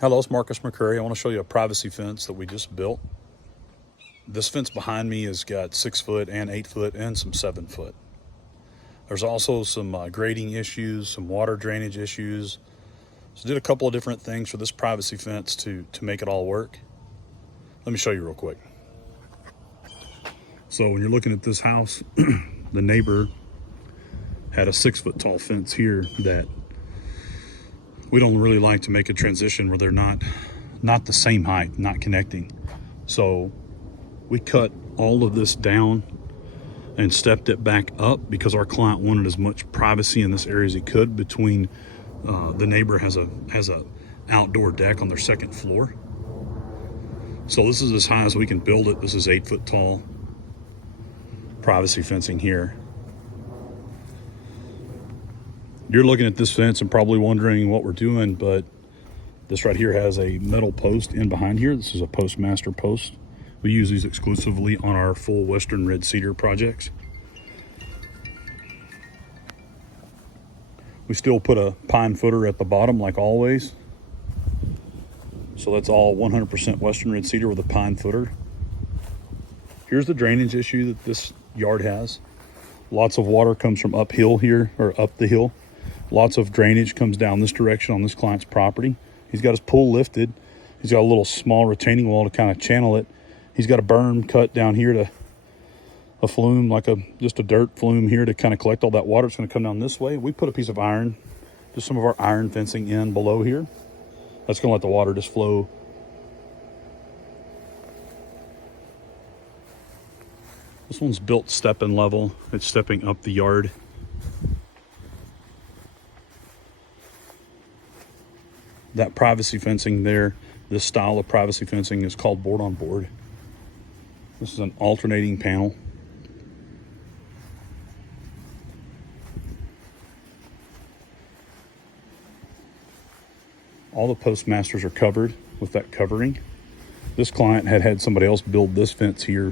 Hello, it's Marcus McCurry. I want to show you a privacy fence that we just built. This fence behind me has got 6 foot and 8 foot and some 7 foot. There's also some grading issues, some water drainage issues. So did a couple of different things for this privacy fence to make it all work. Let me show you real quick. So when you're looking at this house, the neighbor had a 6 foot tall fence here that we don't really like to make a transition where they're not the same height, not connecting. So we cut all of this down and stepped it back up because our client wanted as much privacy in this area as he could. Between the neighbor has a outdoor deck on their 2nd floor. So this is as high as we can build it. This is 8 foot tall privacy fencing here. You're looking at this fence and probably wondering what we're doing, but this right here has a metal post in behind here. This is a postmaster post. We use these exclusively on our full western red cedar projects. We still put a pine footer at the bottom like always. So that's all 100% western red cedar with a pine footer. Here's the drainage issue that this yard has. Lots of water comes from uphill here, or up the hill. Lots of drainage comes down this direction on this client's property. He's got his pool lifted. He's got a little small retaining wall to kind of channel it. He's got a berm cut down here to a flume, like just a dirt flume here to kind of collect all that water. It's going to come down this way. We put a piece of iron, just some of our iron fencing in below here. That's going to let the water just flow. This one's built stepping level. It's stepping up the yard. That privacy fencing there, this style of privacy fencing is called board on board. This is an alternating panel. All the postmasters are covered with that covering. This client had somebody else build this fence here